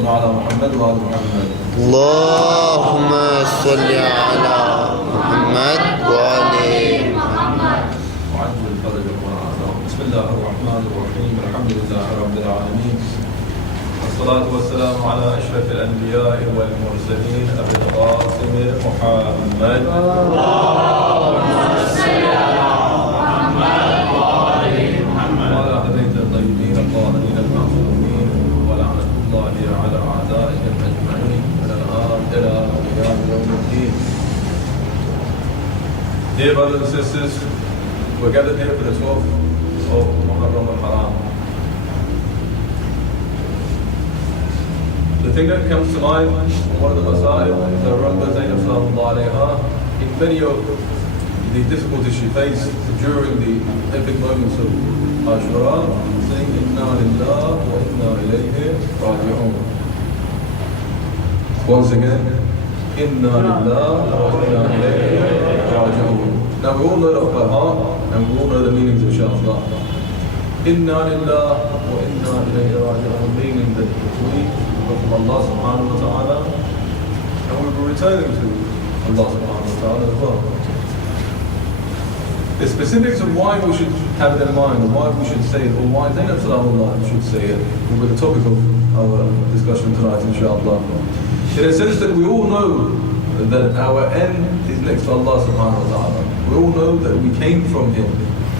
صل على محمد وآل محمد. اللهم صل على محمد وآل محمد. وعجل الفرج والعافية. بسم الله الرحمن الرحيم. الحمد لله رب العالمين. والصلاة والسلام على أشرف الأنبياء والمرسلين أبي القاسم محمد. اللهم صل على محمد وآل محمد. وعلى أهل بيت الطيبين الطاهرين المعصومين ولعنة الله على أعدائهم أجمعين من الآن إلى قيام يوم الدين. Dear brothers and sisters, we're gathered here for the 12th of Muharram al-Haram. The thing that comes to mind, one of the Masail, the Rambha Zainab sallallahu alayha, in many of the difficulties she faced during the epic moments of Ashura, saying, Inna lillah wa inna ilayhi raji'un. Once again, Inna lillah wa inna ilayhi raji'un. Now we all know that by heart, and we all know the meanings inshallah. Inna lillah wa inna ilayhi raji'un, meaning that we from Allah subhanahu wa ta'ala, and we will be returning to Allah subhanahu wa ta'ala as well. The specifics of why we should have it in mind, or why we should say it, or why Zainab Salamullah should say it, will be the topic of our discussion tonight, inshallah. In a sense that we all know that our end is next to Allah subhanahu wa ta'ala. We all know that we came from Him,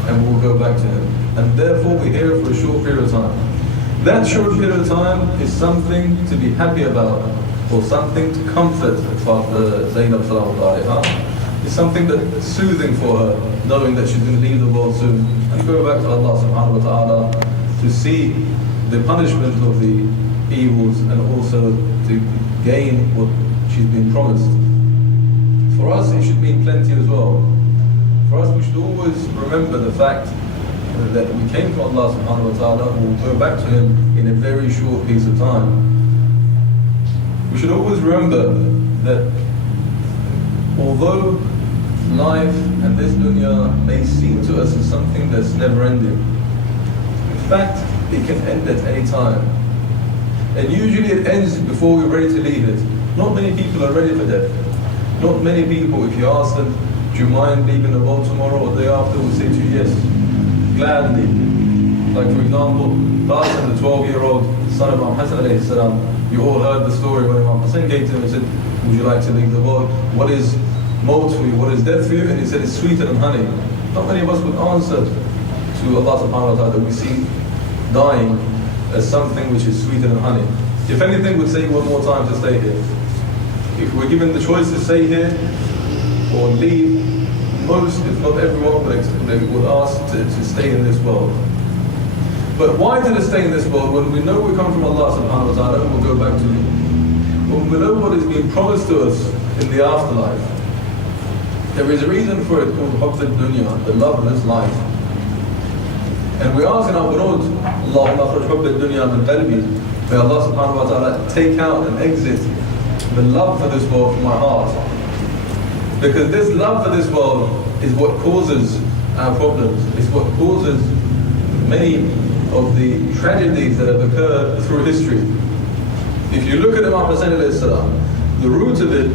and we will go back to Him. And therefore we're here for a short period of time. That short period of time is something to be happy about, or something to comfort Zainab Salamullah alayha. It's something that's soothing for her, knowing that she's going to leave the world soon and go back to Allah subhanahu wa ta'ala to see the punishment of the evils and also to gain what she's been promised. For us, it should mean plenty as well. For us, we should always remember the fact that we came from Allah subhanahu wa ta'ala, and we'll go back to Him in a very short piece of time. We should always remember that although life and this dunya may seem to us as something that's never ending, in fact, it can end at any time. And usually it ends before we're ready to leave it. Not many people are ready for death. Not many people, if you ask them, do you mind leaving the world tomorrow or the day after, will say to you, yes, gladly. Like for example, Qasim, the 12-year-old son of Imam Hassan alayhi salam, you all heard the story when Imam Hassan came to him and said, would you like to leave the world? What is maut for you? What is death for you? And he said, it's sweeter than honey. Not many of us would answer to Allah subhanahu wa ta'ala that we see dying as something which is sweeter than honey. If anything, we'd say one more time to stay here. If we're given the choice to stay here or leave, most, if not everyone, would ask to stay in this world. But why to stay in this world when we know we come from Allah subhanahu wa ta'ala and we'll go back to Him? When we know what is being promised to us in the afterlife. There is a reason for it called Hubb al-Dunya, the love of this life. And we ask in our qunut, Allahumma akhrij Hubb al-Dunya min qalbi, may Allah subhanahu wa ta'ala take out and exit the love for this world from my heart. Because this love for this world is what causes our problems. It's what causes many of the tragedies that have occurred through history. If you look at Imam Hussain alayhi salam, the root of it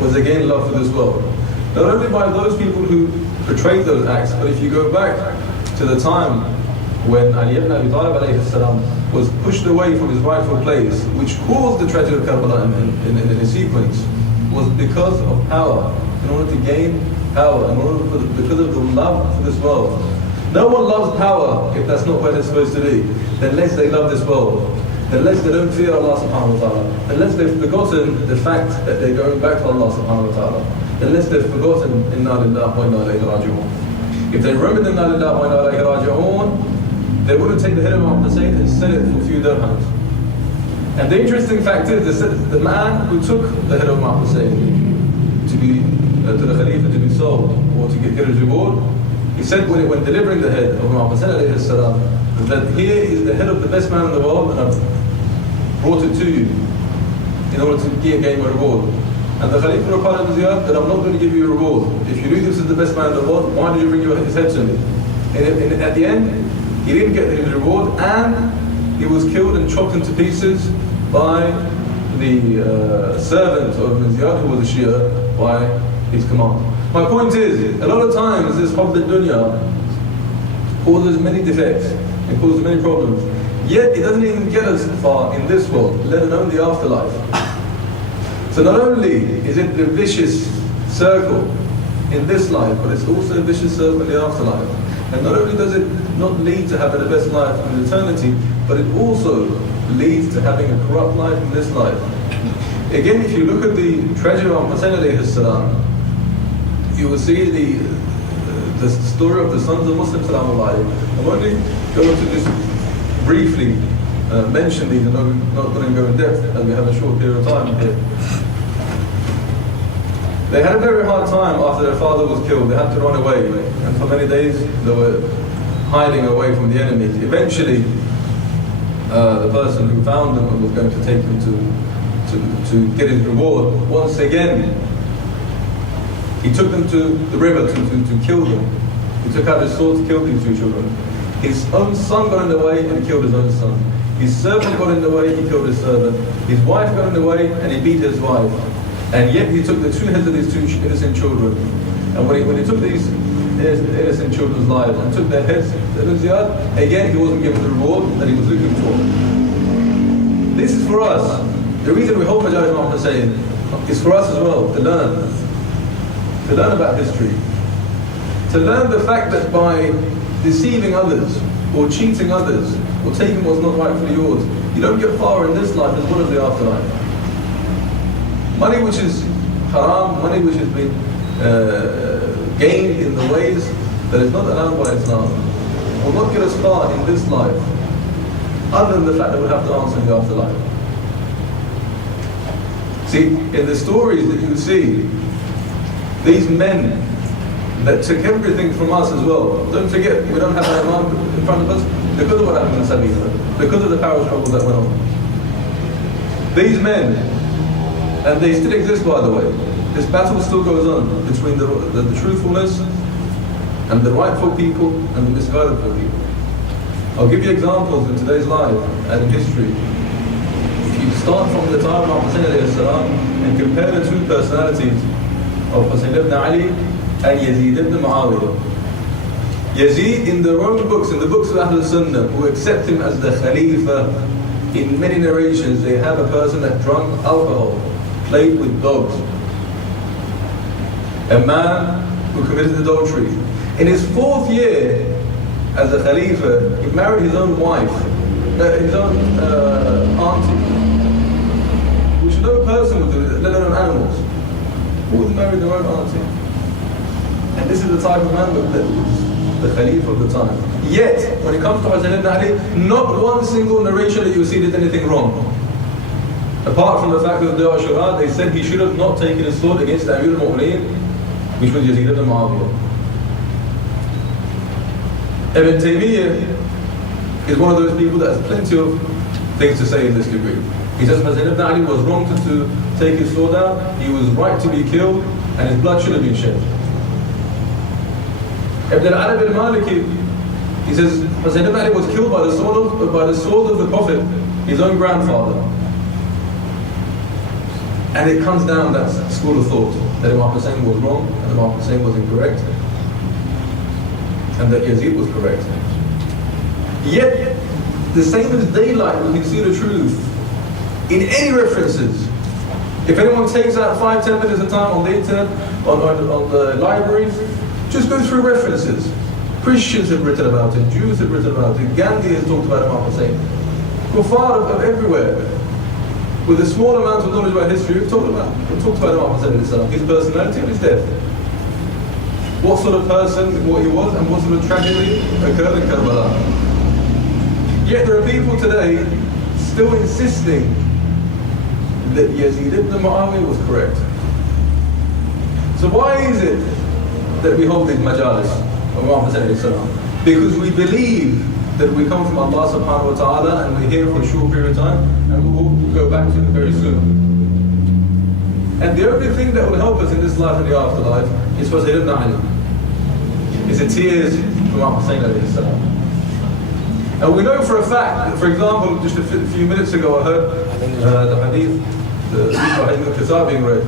was again love for this world. Not only by those people who portrayed those acts, but if you go back to the time when Ali ibn Abi Talib alayhi salam was pushed away from his rightful place, which caused the tragedy of Karbala in a sequence, was because of power. In order to gain power, because of the love for this world. No one loves power if that's not where they're supposed to be. Unless they love this world. Unless they don't fear Allah subhanahu wa ta'ala. Unless they've forgotten the fact that they're going back to Allah subhanahu wa ta'ala. Unless they've forgotten Inna lillah wa inna ilayhi raji'un. If they remembered Inna lillah wa inna ilayhi raji'un, they wouldn't take the head of Imam Hussain and sell it for a few dirhams. And the interesting fact is, they said the man who took the head of Imam Hussain to the Khalifa to be sold or to get a reward, he said when delivering the head of Imam Hussain alayhi salam, that here is the head of the best man in the world and I've brought it to you in order to gain a reward. And the Khalifa replied to Ziyad that I'm not going to give you a reward. If you knew this is the best man in the world, why did you bring his head to me? And at the end, he didn't get his reward and he was killed and chopped into pieces by the servant of Ziyad, who was a Shia, by his command. My point is, a lot of times this Hubb al-Dunya causes many defects, it causes many problems. Yet it doesn't even get us far in this world, let alone the afterlife. So not only is it the vicious circle in this life, but it's also a vicious circle in the afterlife. And not only does it not lead to having the best life in eternity, but it also leads to having a corrupt life in this life. Again, if you look at the tragedy of Hussein alayhi salam, you will see the story of the sons of Muslims. I'm only going to just briefly mention these, and I'm not going to go in depth as we have a short period of time here. They had a very hard time after their father was killed. They had to run away, and for many days they were hiding away from the enemy. Eventually, the person who found them and was going to take them to get his reward, once again, he took them to the river to kill them. He took out his sword to kill these two children. His own son got in the way and he killed his own son. His servant got in the way, he killed his servant. His wife got in the way and he beat his wife. And yet he took the two heads of these two innocent children. And when he took these innocent children's lives and took their heads, again he wasn't given the reward that he was looking for. This is for us. The reason we hold Majalis Imam Hussein is for us as well, to learn about history. To learn the fact that by deceiving others, or cheating others, or taking what's not rightfully yours, you don't get far in this life as well as the afterlife. Money which is haram, money which has been gained in the ways that is not allowed by Islam, will not get us far in this life, other than the fact that we'll have to answer in the afterlife. See, in the stories that you see, these men that took everything from us as well. Don't forget, we don't have an Imam in front of us because of what happened in Sabina, because of the power struggle that went on. These men, and they still exist by the way, this battle still goes on between the truthfulness and the rightful people and the misguided people. I'll give you examples in today's life and in history. If you start from the time of Hussein alayhi salam and compare the two personalities of Hussein ibn Ali and Yazid ibn Muawiyah. Yazid, in their own books, in the books of Ahlul Sunnah, who accept him as the Khalifa, in many narrations they have a person that drank alcohol, played with dogs. A man who committed adultery. In his 4th year as a Khalifa, he married his own wife, his own auntie, which no person would do, let alone animals. Who would marry their own auntie? And this is the type of man that was the Khalifa of the time. Yet, when it comes to Hussein ibn Ali, not one single narration that you see did anything wrong. Apart from the fact that the Ashura, they said he should have not taken his sword against the Amir al-Mu'mineen, which was Yazid ibn Muawiyah. Ibn Taymiyyah is one of those people that has plenty of things to say in this degree. He says Hussein ibn Ali was wrong to take his sword out, he was right to be killed, and his blood should have been shed. Ibn al-Arab al-Maliki, he says Hussein ibn Ali was killed by the sword of the Prophet, his own grandfather. And it comes down that school of thought that Imam Hussein was wrong and Imam Hussein was incorrect, and that Yazid was correct. Yet, the same as daylight, we can see the truth in any references. If anyone takes out 5-10 minutes of time on the internet, on the libraries, just go through references. Christians have written about it, Jews have written about it, Gandhi has talked about Imam Hussein. Kuffar of everywhere. With a small amount of knowledge about history, we've talked about Imam Hussein, his personality and his death. What sort of person, what he was, and what sort of tragedy occurred in Karbala. Yet there are people today still insisting that Yazid ibn Muawiyah was correct. So why is it that we hold these majalis of Imam Hussein? Because we believe that we come from Allah subhanahu wa ta'ala and we're here for a short period of time and we'll go back to it very soon. And the only thing that will help us in this life and the afterlife is for Hussein ibn Ali. It's the tears from Imam Hussein alayhi salam. And we know for a fact that, for example, just a few minutes ago I heard the hadith, the hadith being read,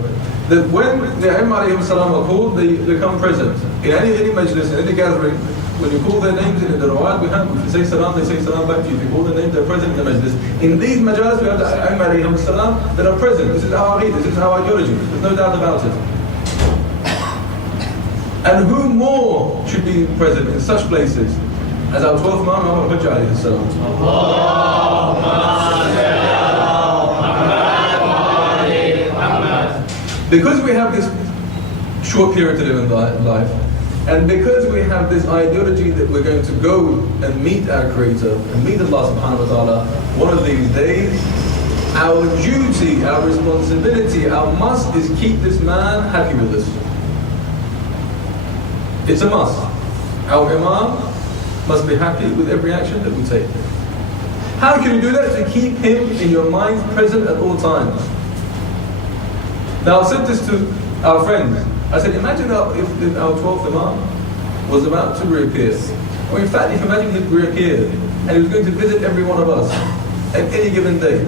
that when the A'immah are called, they become present. In any majlis, in any gathering, when you call their names in the rawat, we have, if you say salam, they say salam back to you. If you call their names, they're present in the majlis. In these majalis, we have the A'immah that are present. This is our aqeedah, this is our ideology. There's no doubt about it. And who more should be present in such places as our 12th Imam, Muhammad alayhi salam. Because we have this short period to live in life, and because we have this ideology that we're going to go and meet our Creator, and meet Allah subhanahu wa ta'ala one of these days, our duty, our responsibility, our must is keep this man happy with us. It's a must. Our Imam must be happy with every action that we take. How can you do that? To keep him in your mind present at all times. Now I said this to our friends. I said, imagine if our 12th Imam was about to reappear. Or in fact, if imagine he reappeared and he was going to visit every one of us at any given day.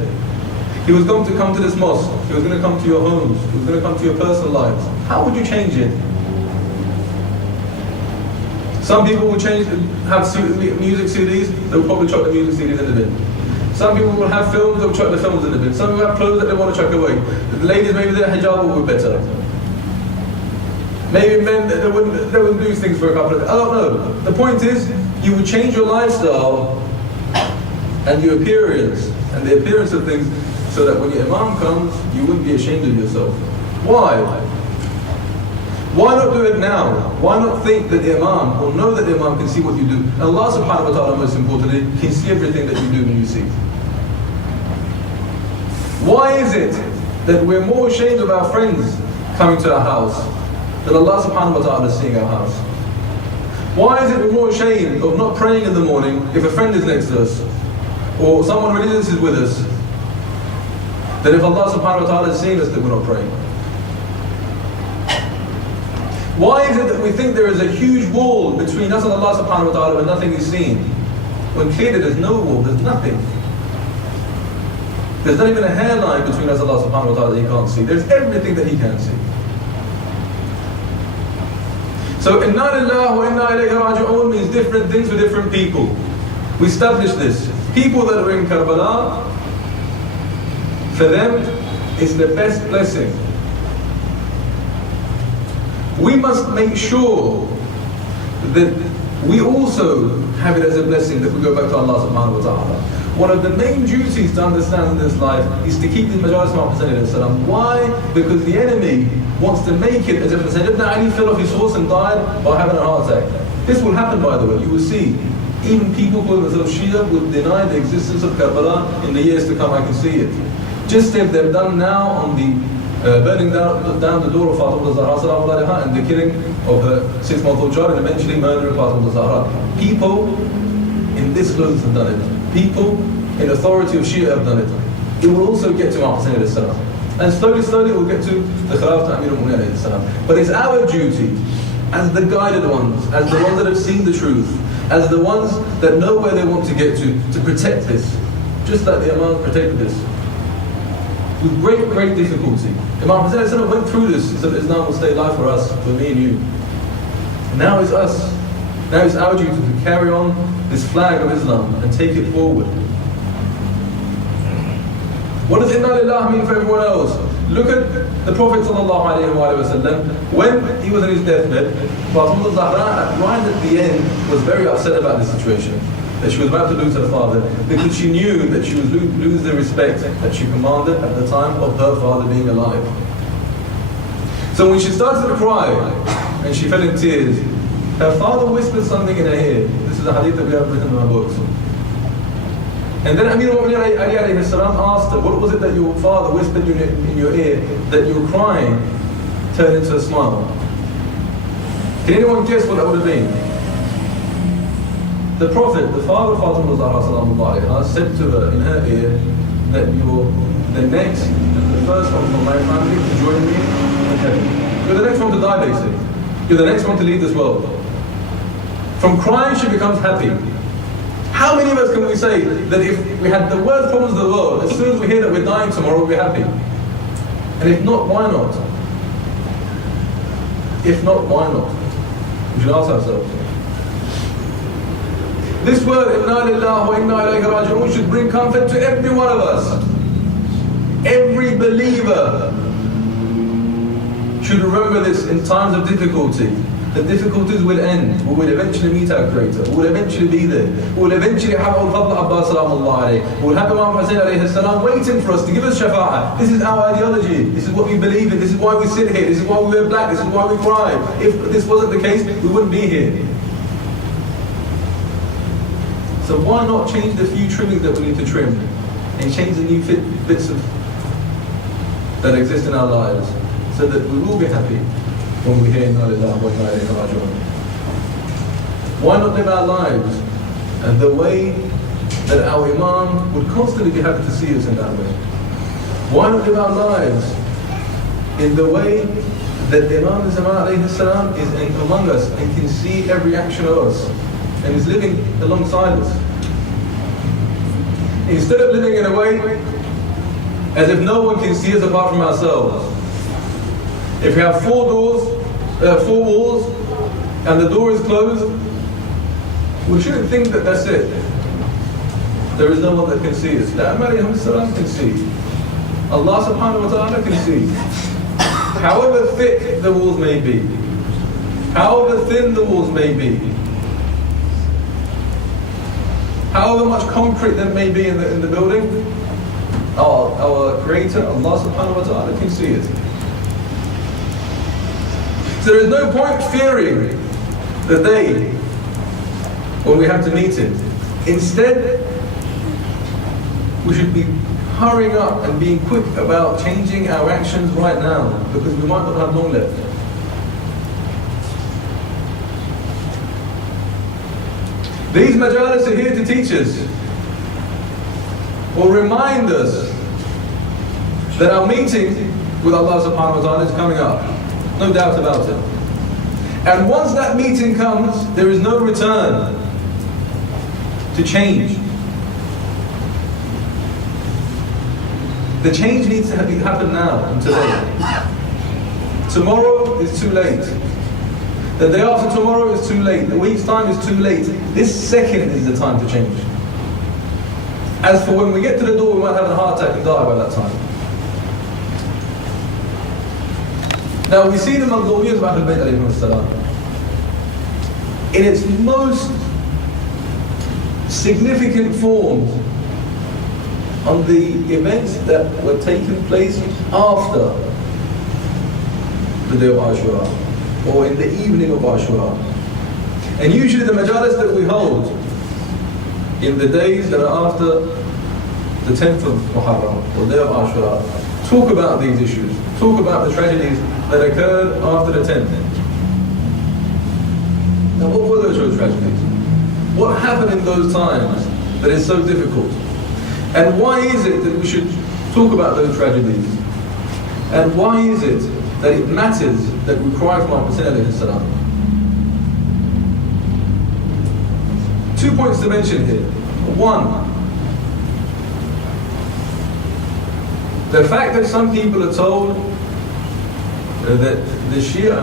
He was going to come to this mosque. He was going to come to your homes. He was going to come to your personal lives. How would you change it? Some people will have music CDs, they'll probably chuck the music CDs in the bin. Some people will have films, they'll chuck the films in the bin. Some will have clothes that they want to chuck away. The ladies, maybe their hijab will be better. Maybe men, they wouldn't do things for a couple of days. I don't know. The point is, you would change your lifestyle and your appearance, and the appearance of things, so that when your Imam comes, you wouldn't be ashamed of yourself. Why? Why not do it now? Why not think that the Imam, or know that the Imam can see what you do? And Allah subhanahu wa ta'ala, most importantly, can see everything that you do when you see. Why is it that we're more ashamed of our friends coming to our house than Allah subhanahu wa ta'ala seeing our house? Why is it we're more ashamed of not praying in the morning if a friend is next to us, or someone religious is with us, than if Allah subhanahu wa ta'ala is seeing us that we're not praying? Why is it that we think there is a huge wall between us and Allah subhanahu wa ta'ala when nothing is seen? When clearly there's no wall, there's nothing. There's not even a hairline between us and Allah subhanahu wa ta'ala that He can't see. There's everything that He can see. So, inna lillahi wa inna ilayhi raji'un means different things for different people. We established this. People that are in Karbala, for them, it's the best blessing. We must make sure that we also have it as a blessing that we go back to Allah subhanahu wa ta'ala. One of the main duties to understand in this life is to keep the majalis ma'am. Why? Because the enemy wants to make it as if Sayyidina Ali fell off his horse and died by having a heart attack. This will happen, by the way. You will see. Even people calling themselves Shia would deny the existence of Karbala in the years to come. I can see it. Just as they've done now on the burning down the door of Fatima al-Zahra and the killing of her 6-month-old child and eventually murdering Fatima al-Zahra. People in this clothes have done it. People in authority of Shia have done it. It will also get to Imam Hussein as-salam. And slowly it will get to the Khilafah Amir al-Mu'minin as-salam. But it's our duty, as the guided ones, as the ones that have seen the truth, as the ones that know where they want to get to protect this. Just like the Imam protected this. With great difficulty. Imam Hussein went through this, so that Islam will stay alive for us, for me and you. Now it's us. Now it's our duty to carry on this flag of Islam and take it forward. What does Inna Lillah mean for everyone else? Look at the Prophet ﷺ. When he was in his deathbed, Fatima al-Zahra, right at the end, was very upset about this situation. That she was about to lose her father, because she knew that she would lose the respect that she commanded at the time of her father being alive. So when she started to cry, and she fell in tears, her father whispered something in her ear. This is a hadith that we have written in our books. And then Amir al-Mu'minin Ali alayhi salam asked her, what was it that your father whispered in your ear that you were crying turned into a smile? Can anyone guess what that would have been? The Prophet, the father of Fatima al-Zahra said to her in her ear that you're the next and the first one from my family to join me in heaven. You're the next one to die, basically. You're the next one to leave this world. From crying, she becomes happy. How many of us can we say that if we had the worst problems of the world, as soon as we hear that we're dying tomorrow, we'll be happy? And if not, why not? If not, why not? We should ask ourselves. This word, inna lillahi wa inna ilayhi raji'un, should bring comfort to every one of us. Every believer should remember this in times of difficulty. The difficulties will end. We will eventually meet our Creator. We will eventually be there. We will eventually have Al-Fadl Abbas salamullah alayhi. We will have Imam Hussein alayhi salam waiting for us to give us shafa'ah. This is our ideology. This is what we believe in. This is why we sit here. This is why we wear black. This is why we cry. If this wasn't the case, we wouldn't be here. So why not change the few trimmings that we need to trim and change the new bits that exist in our lives so that we will be happy when we hear Inna lillahi wa inna ilayhi raji'un. Why not live our lives and the way that our Imam would constantly be happy to see us in that way? Why not live our lives in the way that Imam Zaman alayhi salam is among us and can see every action of us and is living alongside us? Instead of living in a way as if no one can see us apart from ourselves. If we have four walls, and the door is closed, we shouldn't think that that's it. There is no one that can see us. That Maryam salam can see. Allah subhanahu wa ta'ala can see. However thick the walls may be, however thin the walls may be, however much concrete there may be in the building, our Creator, Allah subhanahu wa ta'ala, can see it. So there is no point fearing the day when we have to meet Him. Instead, we should be hurrying up and being quick about changing our actions right now, because we might not have long left. These majalis are here to teach us or remind us that our meeting with Allah subhanahu wa ta'ala is coming up. No doubt about it. And once that meeting comes, there is no return to change. The change needs to happen now and today. Tomorrow is too late. The day after tomorrow is too late. The week's time is too late. This second is the time to change. As for when we get to the door, we might have a heart attack and die by that time. Now we see the Massoumian of Ahlul Bayt alayhim as-salam in its most significant forms on the events that were taking place after the day of Ashura, or in the evening of Ashura. And usually the majalis that we hold in the days that are after the 10th of Muharram, or the day of Ashura, talk about these issues, talk about the tragedies that occurred after the 10th. Now what were those tragedies? What happened in those times that is so difficult? And why is it that we should talk about those tragedies? And why is it that it matters that we cry for Muhammad alayhi salam? 2 points to mention here. One, the fact that some people are told that the Shia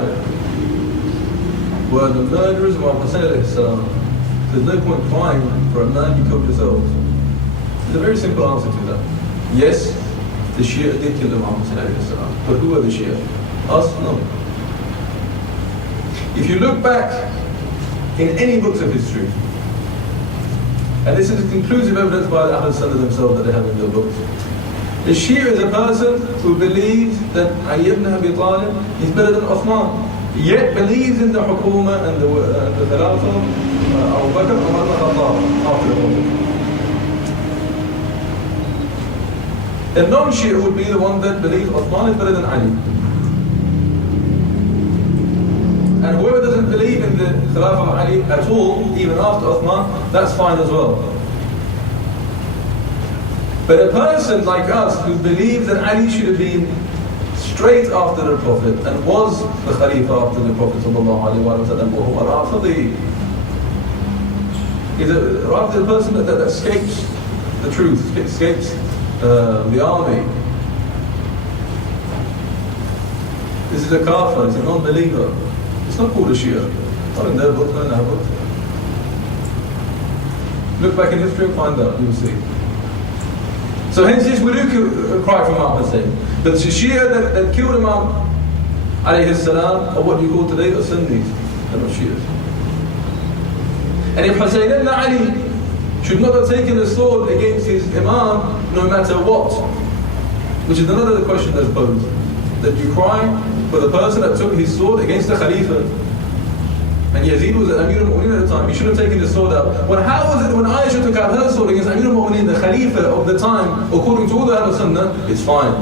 were the murderers of Muhammad alayhi salam. There's no point crying for a man you killed yourselves. There's a very simple answer to that. Yes, the Shia did kill the Muhammad alayhi salam. But who are the Shia? Us? No. If you look back in any books of history, and this is conclusive evidence by the Ahlul Sunnah themselves that they have in their books, the Shia is a person who believes that Ali ibn Abi Talib is better than Uthman, yet believes in the Hukuma and the Khilafah, Abu Bakr and Umar ibn Khattab after the Prophet. A non-Shia would be the one that believes Uthman is better than Ali. And whoever doesn't believe in the Khilafah of Ali at all, even after Uthman, that's fine as well. But a person like us who believes that Ali should have been straight after the Prophet and was the Khalifa after the Prophet sallallahu alaihi wasallam, is rather the person that escapes the truth, escapes the army. This is a kafir, it's a non-believer. It's not called a Shia. Not in their book, not in our book. Look back in history and find out, you will see. So hence this we do cry for Imam Hussein. But the Shia that killed Imam alayhi salam are what you call today the Sunnis. They're not Shias. And if Hussein ibn Ali should not have taken the sword against his Imam no matter what, which is another question that's posed, that you cry for the person that took his sword against the Khalifa. And Yazid was Amir al-Mu'minin at the time. He should have taken his sword out. Well, how was it when Aisha took out her sword against Amir al-Mu'minin, the Khalifa of the time, according to all the Ahlul Sunnah, it's fine.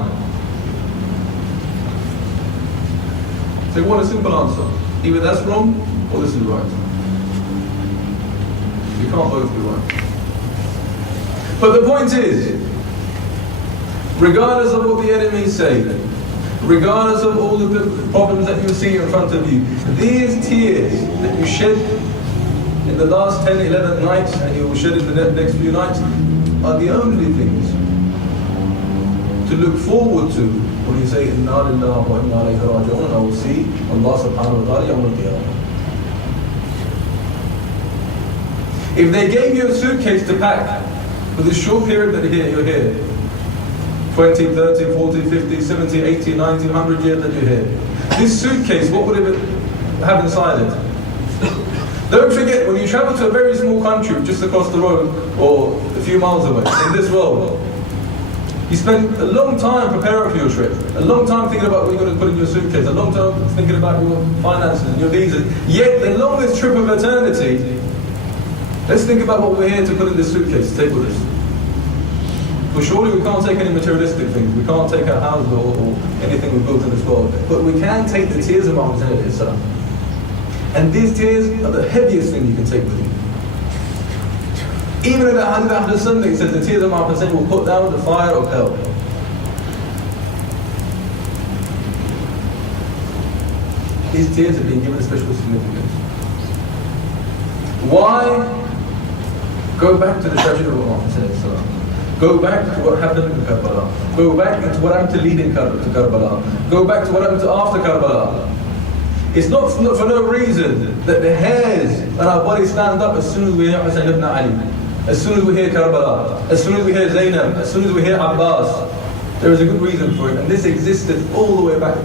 So you want a simple answer. Either that's wrong, or this is right. You can't both be right. But the point is, regardless of what the enemies say, regardless of all the problems that you see in front of you, these tears that you shed in the last 10, 11 nights, and you will shed in the next few nights, are the only things to look forward to when you say, Inna lillahi wa inna ilayhi raji'un, and I will see Allah subhanahu wa ta'ala yawm al-qiyamah. If they gave you a suitcase to pack for this short period that you're here, 20, 30, 40, 50, 70, 80, 90, 100 years that you're here, this suitcase, what would it have inside it? Don't forget, when you travel to a very small country just across the road or a few miles away in this world, you spend a long time preparing for your trip, a long time thinking about what you're going to put in your suitcase, a long time thinking about your finances and your visas. Yet the longest trip of eternity, let's think about what we're here to put in this suitcase, to take with us. For surely we can't take any materialistic things. We can't take our houses or anything we built in this world. But we can take the tears of Imam Hussein alayhi salam. And these tears are the heaviest thing you can take with you. Even in the hadith Ahl Sunnah, it says the tears of Imam Hussein will put down the fire of hell. These tears have been given a special significance. Why? Go back to the tragedy of Imam Hussein alayhi salam. Go back to what happened in Karbala. Go back to what happened to leading to Karbala. Go back to what happened to after Karbala. It's not for no reason that the hairs on our body stand up as soon as we hear Hussein ibn Ali, as soon as we hear Karbala, as soon as we hear Zainab, as soon as we hear Abbas. There is a good reason for it, and this existed all the way back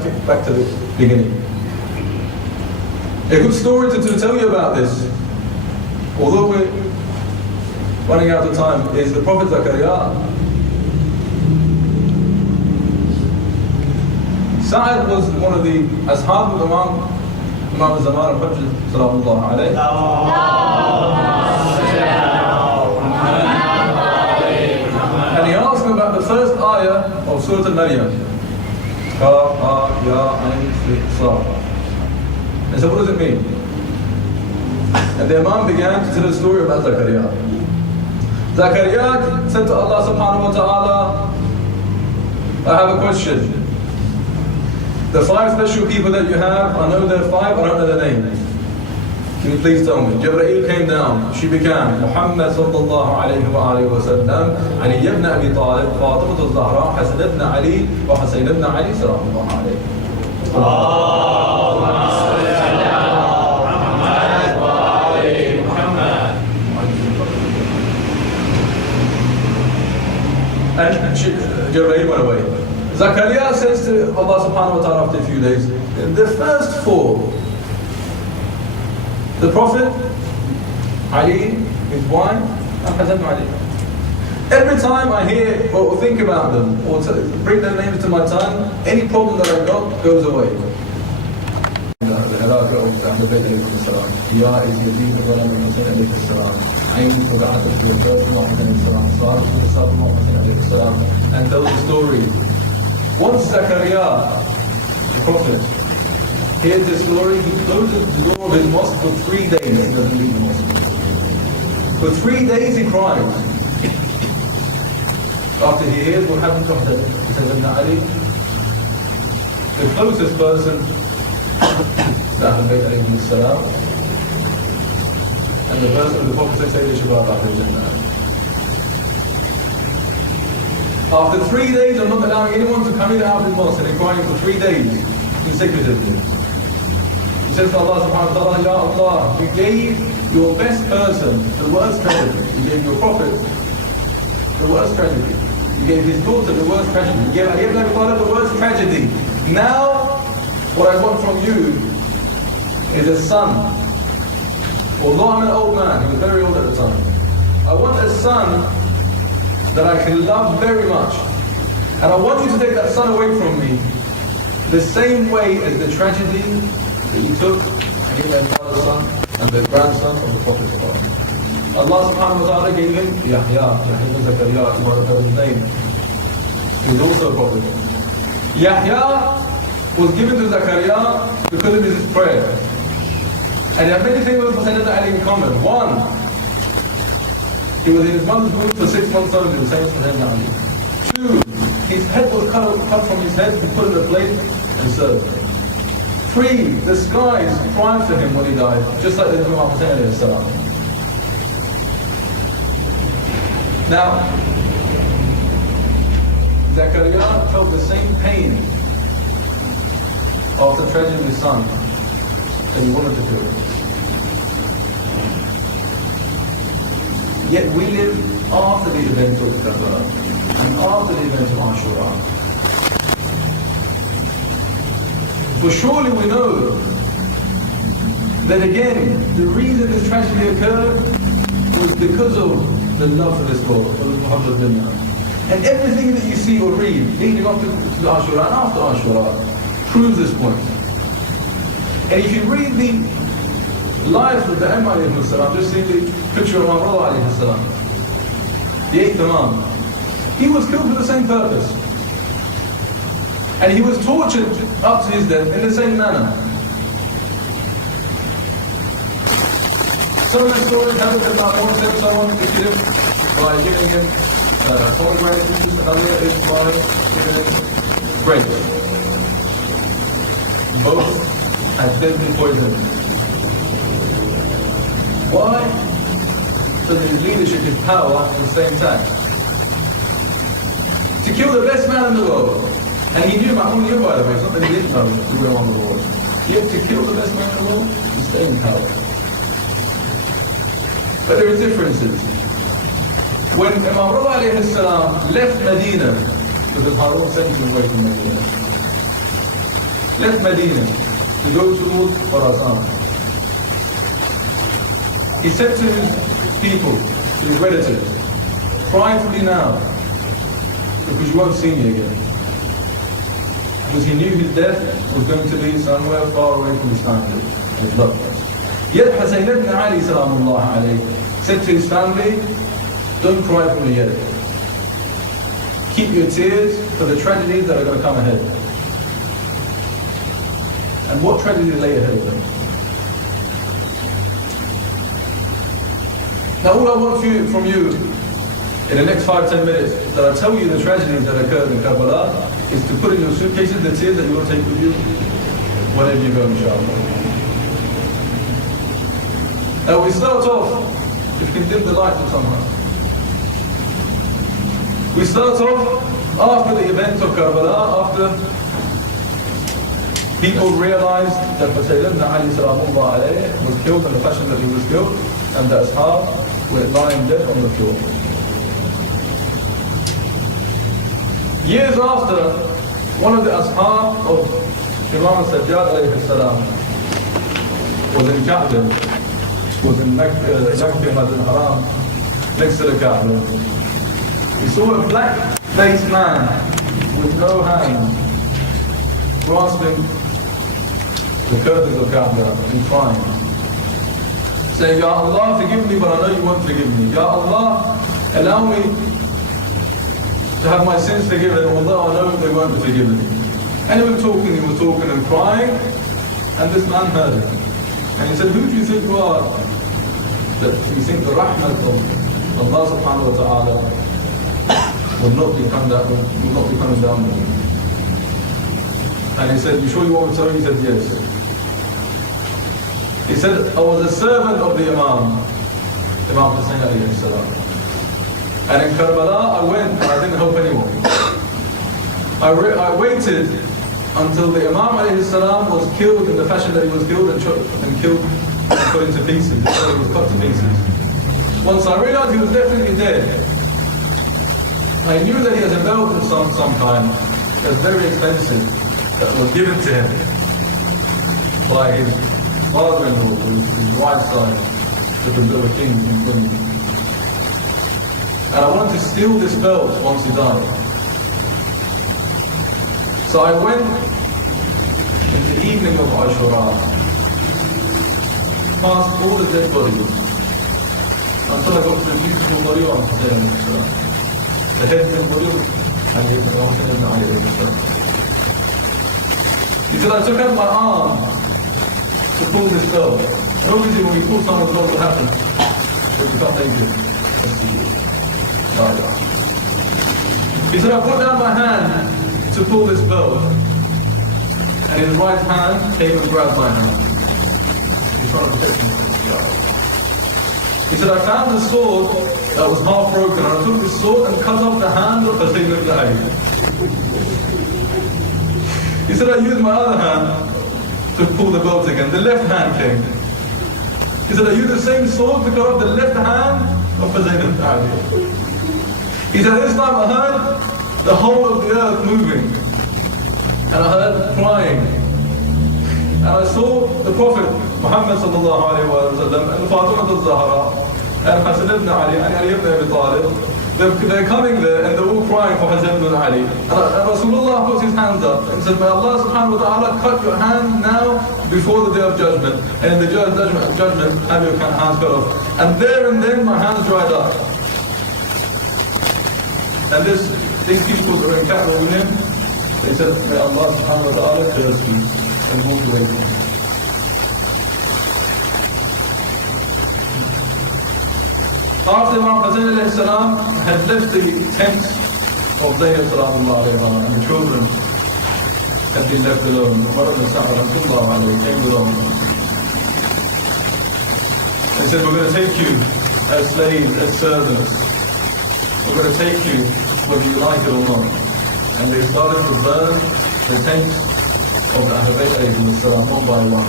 to the beginning. A good story to tell you about this, although we're running out of time, is the Prophet Zakaria. Sa'ad was one of the ashab of Imam al-Zaman al-Hujjah sallallahu alayhi. And he asked him about the first ayah of Surah Al-Maryam. And so what does it mean? And the Imam began to tell a story about Zakaria. Zakaria said to Allah subhanahu wa ta'ala, I have a question. The 5 special people that you have, I know there are 5, I don't know their names. Can you please tell me? Jibreel came down, she began Muhammad sallallahu alayhi wa alayhi wa sallam, Ali ibn Abi Talib, Fatima al-Zahra, Hasan ibn Ali, wa Hussein ibn Ali sallallahu alayhi. Allahumma salli ala Muhammad wa ali Muhammad. And Jibreel went away. Zakaria says to Allah subhanahu wa ta'ala after a few days, the first 4, the Prophet, Ali, his wife, and Hasan Ali. Every time I hear or think about them, or to bring their names to my tongue, any problem that I got goes away. And tell the story. Once Zakaria, the Prophet, hears this story, he closes the door of his mosque for 3 days. He doesn't leave the mosque. For 3 days he cries. After he hears what happened to Hussein ibn Ali, the closest person, And the person, the Prophet said, they should go out of Jannah. After 3 days of not allowing anyone to come in and out of the mosque, and they're crying for 3 days consecutively. He says to Allah subhanahu wa ta'ala, Ya Allah, you gave your best person the worst tragedy. You gave your Prophet the worst tragedy. You gave his daughter the worst tragedy. You gave Ali ibn Abi Talib the worst tragedy. Now, what I want from you is a son. Although I'm an old man, he was very old at the time. I want a son that I can love very much. And I want you to take that son away from me the same way as the tragedy that you took Ali ibn Abi Talib's son and the grandson of the Prophet of Allah. Allah subhanahu wa ta'ala gave him Yahya ibn Zakaria, you might have heard his name. He was also a prophet. Yahya was given to Zakaria because of his prayer. And he had many things with Sayyidina Ali in common. One, he was in his mother's womb for 6 months only, the same as Sayyidina Ali. Two, his head was cut from his head and put in a plate and served. Three, the skies cried for him when he died, just like the Imam Hussein alayhi salam. Now, Zakaria felt the same pain after the tragedy of his son that he wanted to feel. Yet we live after the event of Karbala and after the event of Ashura. For surely we know that again, the reason this tragedy occurred was because of the love for this world, for the Muhammad dunya. And everything that you see or read leading up to the Ashura and after Ashura proves this point. And if you read the lives of the Imam alayhi salam, just see the picture of Imam alayhi salam, the 8th Imam. He was killed for the same purpose. And he was tortured up to his death in the same manner. Some of the stories have it that one said someone to kill him by giving him pomegranate juice, another is by giving him grapes. Both had deadly poison. Why? So that his leadership, his power, at the same time. To kill the best man in the world. And he knew, Ma'mun knew by the way, it's not that he didn't know who were on the world. Yet to kill the best man in the world, to stay in power. But there are differences. When Imam Rada alayhi salam left Medina, because Harun sent him away from Medina, left Medina to go towards Khurasan. He said to his people, to his relatives, cry for me now, because you won't see me again. Because he knew his death was going to be somewhere far away from his family and his loved ones. Yet Husayn ibn Ali salamullah alayhi said to his family, don't cry for me yet. Keep your tears for the tragedies that are going to come ahead. And what tragedy lay ahead of them? Now all I want from you in the next 5-10 minutes that I tell you the tragedies that occurred in Karbala is to put in your suitcases the tears that you will take with you wherever you go, inshallah. Now we start off, if you can dim the lights of somehow. We start off after the event of Karbala, after people realized that Sayyidina Ali salamullah alayhi was killed in the fashion that he was killed, and the ashab were lying dead on the floor. Years after, one of the ashab of Imam Sajjad alayhi salam was in Kaaba, was in Makkah, al-Haram, next to the Kaaba. He saw a black-faced man with no hands, grasping the curtains of Kaaba and crying, saying, Ya Allah, forgive me, but I know you won't forgive me. Ya Allah, allow me to have my sins forgiven, although I know they won't be forgiven. And he was talking and crying, and this man heard him. And he said, who do you think you are? That you think the rahmat of Allah subhanahu wa ta'ala will not be coming down on you. And he said, you sure you want me to tell you? He said, yes. He said, I was a servant of the Imam Imam Hussain alayhi salam. And in Karbala, I went and I didn't help anyone. I waited until the Imam alayhi salam was killed in the fashion that he was killed and killed and put into pieces. He was cut to pieces. Once I realized he was definitely dead, I knew that he has a belt of some kind that was very expensive, that was given to him by his father-in-law, his wife's side, the other kings and queens. And I wanted to steal this belt once he died. So I went in the evening of Ashura, past all the dead bodies, until I got to the beautiful body of Hussain. The head of the body and he said, I took out my arm to pull this belt. And obviously when you pull someone's belt, what happens? They become naked. He said, I put down my hand to pull this belt. And his right hand came and grabbed my hand. He's trying to protect me. He said, I found a sword that was half broken, and I took this sword and cut off the hand of Hussain ibn Ali. He said, I used my other hand to pull the belt again. The left hand came. He said, I used the same sword to cut off the left hand of Hussain ibn Ali. He said, this time I heard the whole of the earth moving, and I heard crying. And I saw the Prophet Muhammad sallallahu alayhi wa sallam and Fatima al-Zahra and Hassan ibn Ali and Ali ibn Abi Talib. They're coming there and they're all crying for Hassan ibn Ali. And Rasulullah puts his hands up and said, may Allah subhanahu wa ta'ala cut your hand now before the day of judgment. And in the judgment, have your hands cut off. And there and then my hands dried up. And these people who were in cattle with him, they said, may Allah subhanahu wa ta'ala curse you, and walked away from him. After Imam Hussain alayhi salam had left the tent of Zaynab sallallahu alayhi wa and the children had been left alone, Umar ibn Sa'd sallallahu alayhi came along and said, we're going to take you as slaves, as servants. We're going to take you whether you like it or not. And they started to burn the tents of the Ahlul Bayt alayhi salam one by one.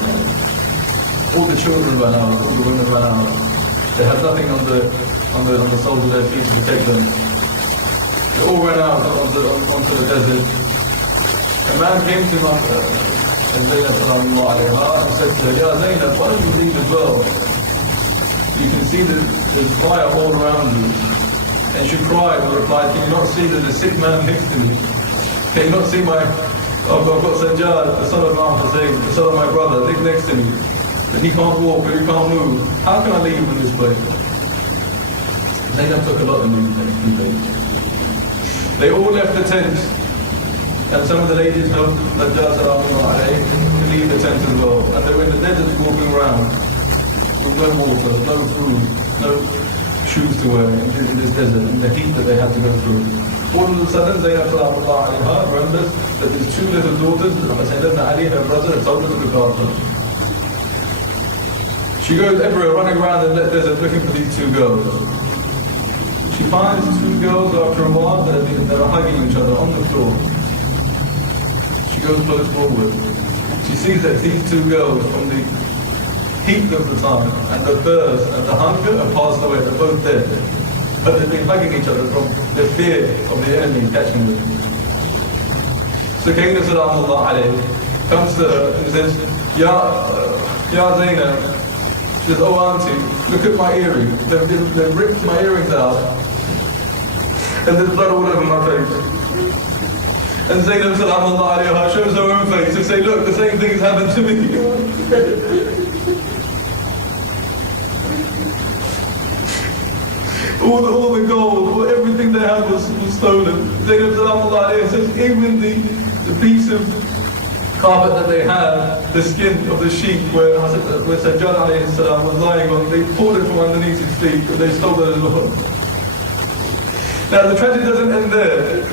All the children ran out, all the women ran out. They had nothing on the soles of their feet to protect them. They all ran out onto the desert. A man came to Zaynab sallallahu alayhi wa and said to her, Ya Zaynab, why don't you leave as well? You can see that there's fire all around you. And she cried and replied, can you not see that there's a sick man next to me? Can you not see I've got Sajjad, the son of Imam Hussain, the son of my brother, live next to me. That he can't walk, or he can't move. How can I leave from this place? Zaynab took a lot of these days. They all left the tent. And some of the ladies helped Najjar to leave the tent as well. And they were in the desert walking around with no water, no food, no shoes to wear in this desert, in the heat that they had to go through. All of a sudden, Zaynab remembers that there's two little daughters, Hussain ibn Ali, her brother, and told her to look after them. She goes everywhere, running around the desert looking for these two girls. She finds two girls after a while that are hugging each other on the floor. She goes close forward. She sees that these two girls, from the heat of the time and the thirst and the hunger, have passed away. They're both dead. But they've been hugging each other from the fear of the enemy catching them. So Kaina sallallahu alayhi comes to her and says, Ya Zaynab, she says, oh auntie, look at my earrings. They've ripped my earrings out. And there's blood all over my face. And Zaynab sallallahu alayhi shows her own face and say, look, the same thing has happened to me. all the gold, everything they had was stolen. Zaynab sallallahu alayhi says, even the piece of carpet that they had, the skin of the sheep where Sajjad alayhi salam was lying on, they pulled it from underneath his feet and they stole it as well. Now the tragedy doesn't end there.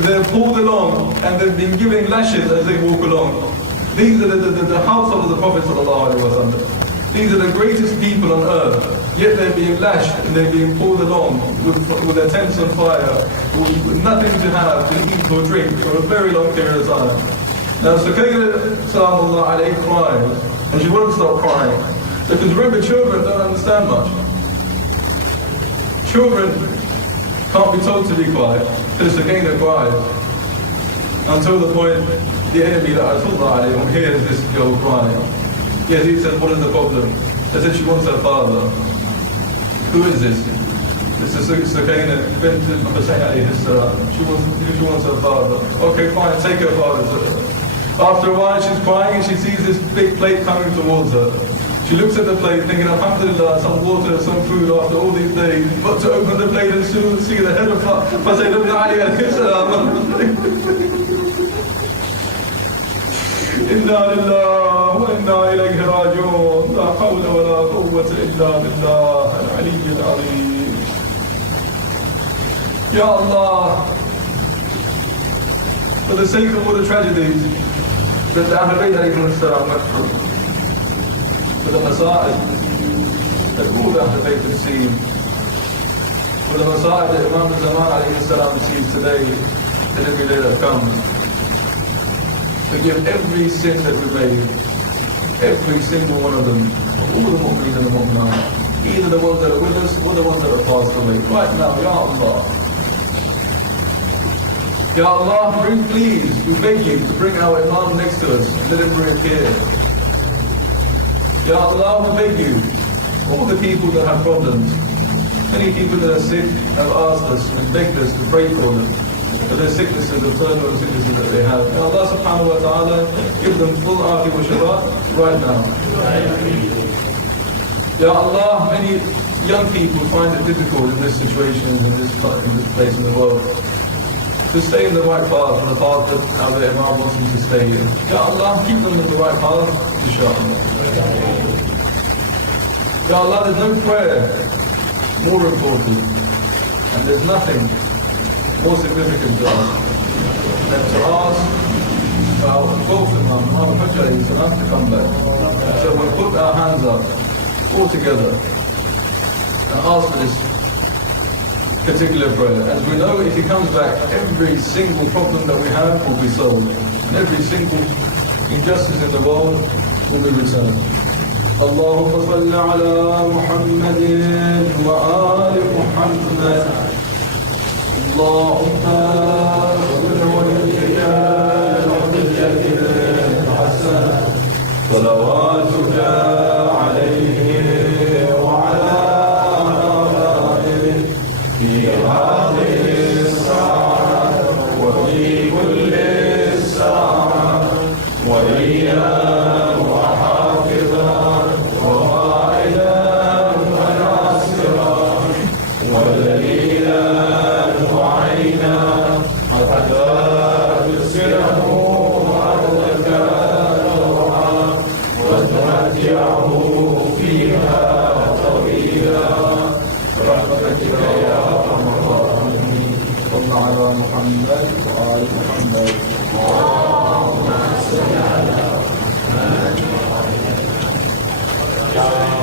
They're pulled along and they've been giving lashes as they walk along. These are the household of the Prophet sallallahu alaihi wasallam. These are the greatest people on earth. Yet they're being lashed and they're being pulled along with their tents on fire, with nothing to have, to eat or drink for a very long period of time. Now Sukaina Salamullah alayhi cried, and she wouldn't stop crying. Because remember, children don't understand much. Children can't be told to be quiet, because Sukaina cried. Until the point, the enemy that I told alayhim hears this girl crying. Yes, he says, what is the problem? They said she wants her father. Who is this? This is Sukaina bint Hussein alayhi salam. She wants her father. Okay, fine, take her father to her. After a while she's crying and she sees this big plate coming towards her. She looks at the plate thinking, alhamdulillah, some water, some food after all these days. But to open the plate and soon see the head of Hussein ibn Ali alayhi salam. إنا لله وإنا إليه راجعون لا حول ولا قوة إلا بالله العلي العظيم. Ya Allah, for the sake of all the tragedies that the Ahlul Bayt alayhim salam went through, for the masa'ib that all the Ahlul Bayt have seen, for the masa'ib that Imam al-Zaman alayhi salam received today and every day that comes, forgive every sin that we made, every single one of them, all the mu'mineen and the mu'minat, either the ones that are with us or the ones that are passed away. Right now, Ya Allah. Ya Allah, bring please, we beg you to bring our Imam next to us and let him reappear. Ya Allah, we beg you, all the people that have problems, many people that are sick have asked us and begged us to pray for them. For their sicknesses, the third world sicknesses that they have. May Allah subhanahu wa ta'ala give them full afi wa shifa right now. Ya Allah, many young people find it difficult in this situation, in this place in the world, to stay in the right path, and the path that our Imam wants them to stay in. Ya Allah, keep them in the right path, inshallah. Ya Allah, there's no prayer more important, and there's nothing more significant to us than to ask our both Imam Muhammad to come back. So we'll put our hands up all together and ask for this particular prayer. As we know, if he comes back, every single problem that we have will be solved, and every single injustice in the world will be returned. Allahumma salli ala Muhammadin wa ali Muhammad. اللهم صل وليك الحجة الحسن صلواتك عليه وعلى آله في هذه الساعة وفي كل ساعة وليا وحافظا وقائدا وناصرا ودليلا حتى تسره أرضك روعا وتمتعه فيها طويلا برحمتك يا أرحم الراحمين. صل على محمد وآل محمد. اللهم صل على محمد.